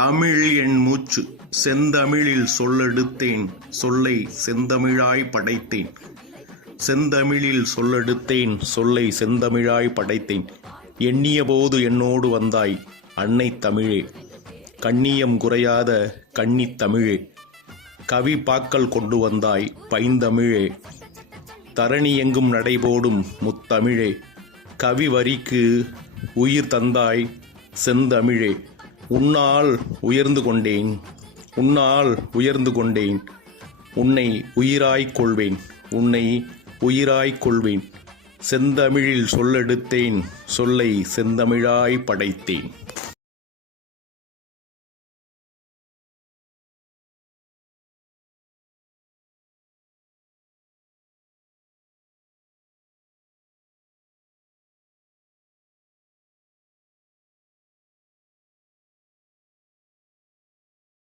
தமிழ் என் மூச்சு, செந்தமிழில் சொல்லெடுத்தேன், சொல்லை செந்தமிழாய் படைத்தேன். செந்தமிழில் சொல்லெடுத்தேன், சொல்லை செந்தமிழாய் படைத்தேன். எண்ணிய போது என்னோடு வந்தாய் அன்னை தமிழே, கண்ணியம் குறையாத கன்னித் தமிழே. கவி பாக்கள் கொண்டு வந்தாய் பைந்தமிழே, தரணி எங்கும் நடைபோடும் முத்தமிழே. கவி வரிக்கு உயிர் தந்தாய் செந்தமிழே. உன்னால் உயர்ந்து கொண்டேன், உன்னால் உயர்ந்து கொண்டேன். உன்னை உயிராய்க் கொள்வேன், உன்னை உயிராய்க் கொள்வேன். செந்தமிழில் சொல்லெடுத்தேன், சொல்லை செந்தமிழாய் படைத்தேன்.